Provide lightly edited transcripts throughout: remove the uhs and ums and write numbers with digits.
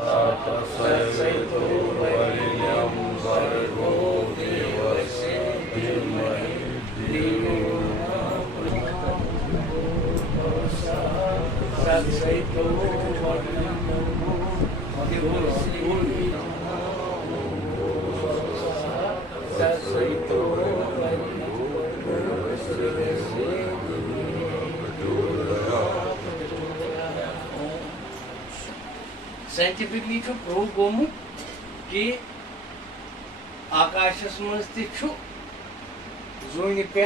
तत्सवितुर्वरेण्यं भर्गो देवस्य धीमहि धियो साइंटिफिकली प्रूव गोमुत कि आकाशस मज जून पे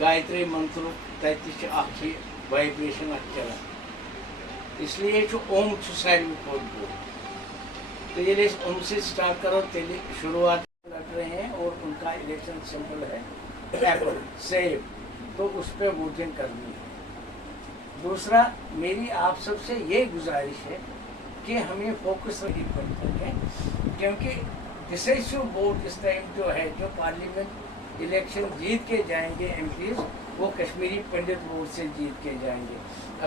गायत्री मंत्र तथ वाइब्रेशन चलान इसलिए ओम सारे खोल बोल। तो ये ओम से स्टार्ट करो तेली शुरुआत लड़ रहे हैं और उनका इलेक्शन सिंबल है एप्पल सेब, तो उस पर वोटिंग करनी है। दूसरा मेरी आप सबसे ये गुजारिश है कि हमें फोकस नहीं करते हैं, क्योंकि डिसाइसिव वोट इस टाइम जो है, जो पार्लियामेंट इलेक्शन जीत के जाएंगे एमपीज, वो कश्मीरी पंडित वोट से जीत के जाएंगे।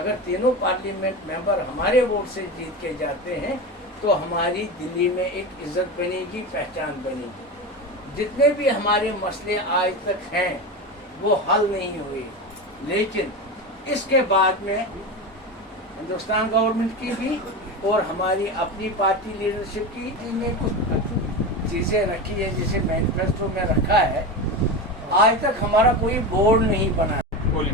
अगर तीनों पार्लियामेंट मेंबर हमारे वोट से जीत के जाते हैं तो हमारी दिल्ली में एक इज्जत बनेगी, पहचान बनेगी। जितने भी हमारे मसले आज तक हैं वो हल नहीं हुए, लेकिन इसके बाद में हिंदुस्तान गवर्नमेंट की भी और हमारी अपनी पार्टी लीडरशिप की इनमें कुछ चीज़ें रखी है, जिसे मैनिफेस्टो में रखा है। आज तक हमारा कोई बोर्ड नहीं बना। रोज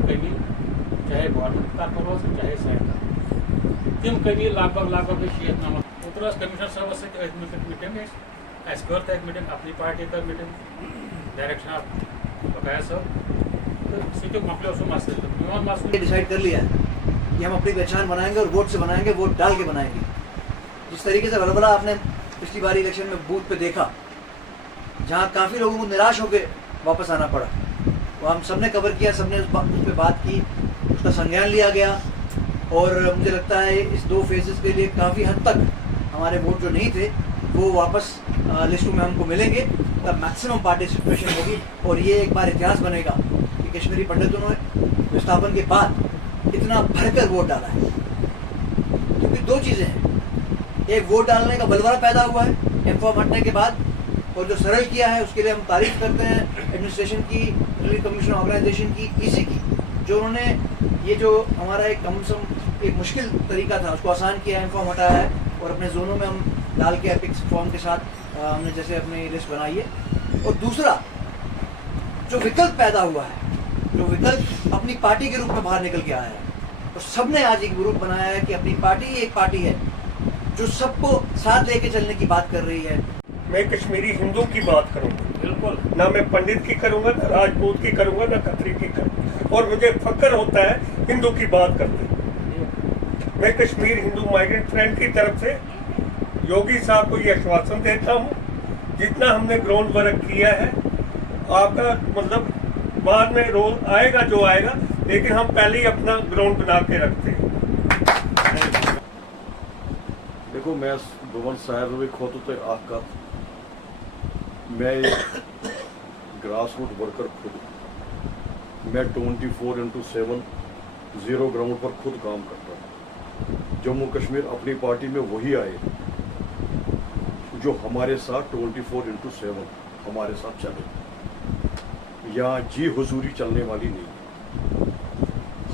कमी चाहे गवर्नमेंट तरफ रोज चाहे सेंटर तम कमी लगभग 6-9 उतर कमिश्नर साहब मीटिंग कर तक मीटिंग अपनी पार्टी कर मीटिंग डायरेक्शन ऑफ बकाया साहब तो मकलो सो मसले डिसाइड कर लिया है कि हम अपनी पहचान बनाएंगे और वोट से बनाएंगे, वोट डाल के बनाएंगे। जिस तरीके से बलबला आपने पिछली बार इलेक्शन में बूथ पे देखा, जहाँ काफ़ी लोगों को निराश होकर वापस आना पड़ा, वो हम सबने कवर किया, सबने उस पर बात की, उसका संज्ञान लिया गया। और मुझे लगता है इस 2 फेजेस के लिए काफ़ी हद तक हमारे वोट जो नहीं थे वो वापस लिस्टों में हमको मिलेंगे, तब मैक्सिमम पार्टिसिपेशन होगी। और ये एक बार इतिहास बनेगा कि कश्मीरी पंडितों ने विस्थापन के बाद इतना भरकर वोट डाला है। क्योंकि 2 चीज़ें हैं, एक वोट डालने का बलवारा पैदा हुआ है एमफॉर्म हटने के बाद, और जो सरल किया है उसके लिए हम तारीफ करते हैं एडमिनिस्ट्रेशन की, दिल्ली कमीशन ऑर्गेनाइजेशन की, इसी की, जो उन्होंने ये जो हमारा एक कम से कम एक मुश्किल तरीका था उसको आसान किया, एमफॉर्म हटाया है। और अपने जोनों में हम डाल के एपिक्स फॉर्म के साथ हमने जैसे अपनी लिस्ट बनाई है। और दूसरा जो विकल्प पैदा हुआ है, जो विकल्प अपनी पार्टी के रूप में बाहर निकल के आया है, तो सबने आज एक ग्रुप बनाया है कि अपनी पार्टी ही एक पार्टी है जो सबको साथ लेके चलने की बात कर रही है। मैं कश्मीरी हिंदू की बात करूंगा, बिल्कुल ना मैं पंडित की करूंगा, ना राजपूत की करूंगा, ना खत्री की करूंगा। और मुझे फक्र होता है हिंदू की बात करते। मैं कश्मीर हिंदू माइग्रेंट फ्रेंड की तरफ से योगी साहब को ये आश्वासन देता हूँ, जितना हमने ग्राउंड वर्क किया है, आपका मतलब बाद में रोल आएगा जो आएगा, लेकिन हम पहले ही अपना ग्राउंड बना के रखते हैं। देखो मैं भवन सारे खोत तो मैं एक ग्रास रूट वर्कर खुद, मैं 24/7 जीरो ग्राउंड पर खुद काम करता हूँ। जम्मू कश्मीर अपनी पार्टी में वही आए जो हमारे साथ 24/7 हमारे साथ चले, यहाँ जी हुजूरी चलने वाली नहीं।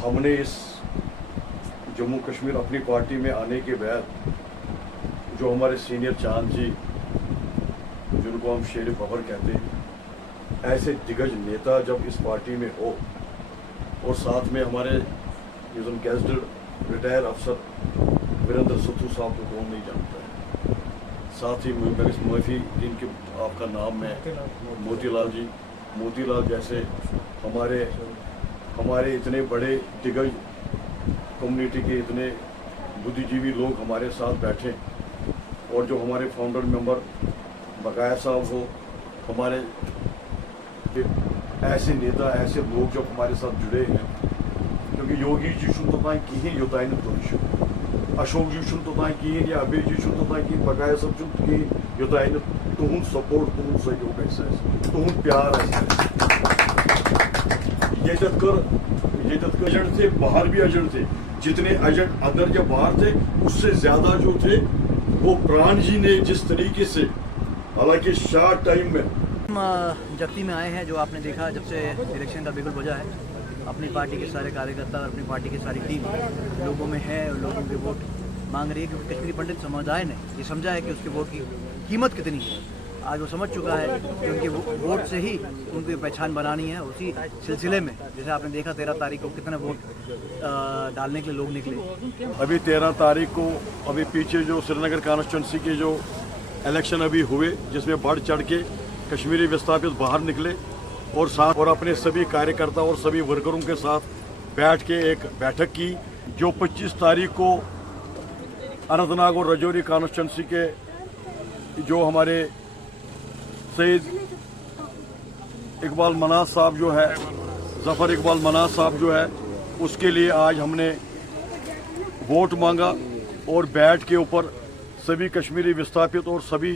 हमने इस जम्मू कश्मीर अपनी पार्टी में आने के बाद जो हमारे सीनियर चांद जी, जिनको हम शेर बबर कहते हैं, ऐसे दिग्गज नेता जब इस पार्टी में हो, और साथ में हमारे गेजेटेड रिटायर अफसर वीरेंद्र सत्तू साहब को कौन नहीं जानता है, साथ ही मैं माफ़ी जिनके आपका नाम है मोतीलाल जैसे हमारे इतने बड़े दिग्गज कम्युनिटी के इतने बुद्धिजीवी लोग हमारे साथ बैठे, और जो हमारे फाउंडर मेंबर बकाया साहब हो, हमारे ऐसे नेता, ऐसे लोग जो हमारे साथ जुड़े हैं। क्योंकि योगी जी शुन तोतान कहें योतान तुम, अशोक जी शुन तोतान कहें या अबे जी शुन तोतान कहें, बकाया सब शुन कहें योतान तुहद सपोर्ट, तुहद सहयोग तुहद प्यार। एजेंट थे, बाहर भी एजेंट थे। जितने एजेंट अंदर या बाहर थे उससे ज्यादा जो थे वो प्राण जी ने जिस तरीके से, हालांकि शॉर्ट टाइम में हम जफ्ती में आए हैं, जो आपने देखा जब से इलेक्शन का बिगुल बजा है, अपनी पार्टी के सारे कार्यकर्ता और अपनी पार्टी की सारी टीम लोगों में है और लोगों के वोट मांग रही है, क्योंकि कश्मीरी पंडित समुदाय ने ये समझा है कि उसके वोट की कीमत कितनी है। आज वो समझ चुका है कि उनके वोट से ही उनकी पहचान बनानी है। उसी सिलसिले में जैसे आपने देखा 13 तारीख को कितने वोट डालने के लिए लोग निकले। अभी 13 तारीख को अभी पीछे जो श्रीनगर कॉन्स्टिट्यूंसी के जो इलेक्शन अभी हुए, जिसमें बढ़ चढ़ के कश्मीरी विस्थापित बाहर निकले और साथ और अपने सभी कार्यकर्ता और सभी वर्करों के साथ बैठ के एक बैठक की। जो 25 तारीख को अनंतनाग और राजौरी कॉन्स्टिट्यूंसी के जो हमारे सईद इकबाल मनाज साहब जो है, जफर इकबाल मनाज साहब जो है, उसके लिए आज हमने वोट मांगा और बैठ के ऊपर सभी कश्मीरी विस्थापित और सभी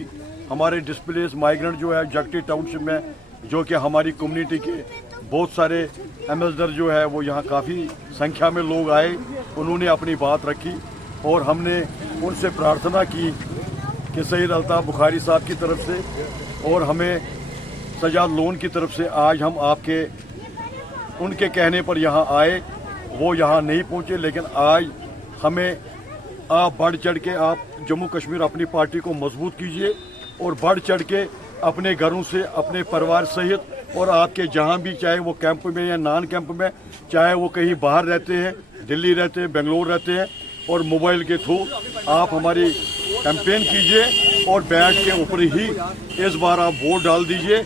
हमारे डिस्प्लेस माइग्रेंट जो है जगटी टाउनशिप में, जो कि हमारी कम्युनिटी के बहुत सारे एम्बेसडर जो है वो यहाँ काफ़ी संख्या में लोग आए, उन्होंने अपनी बात रखी और हमने उनसे प्रार्थना की कि सईद अल्ताफ़ बुखारी साहब की तरफ से और हमें सजाद लोन की तरफ से आज हम आपके उनके कहने पर यहाँ आए। वो यहाँ नहीं पहुँचे, लेकिन आज हमें आप बढ़ चढ़ के आप जम्मू कश्मीर अपनी पार्टी को मजबूत कीजिए और बढ़ चढ़ के अपने घरों से अपने परिवार सहित और आपके जहाँ भी, चाहे वो कैंप में या नॉन कैंप में, चाहे वो कहीं बाहर रहते हैं, दिल्ली रहते हैं, बेंगलोर रहते हैं, और मोबाइल के थ्रू आप हमारी कैंपेन कीजिए और बैठ के ऊपर ही इस बार आप वोट डाल दीजिए।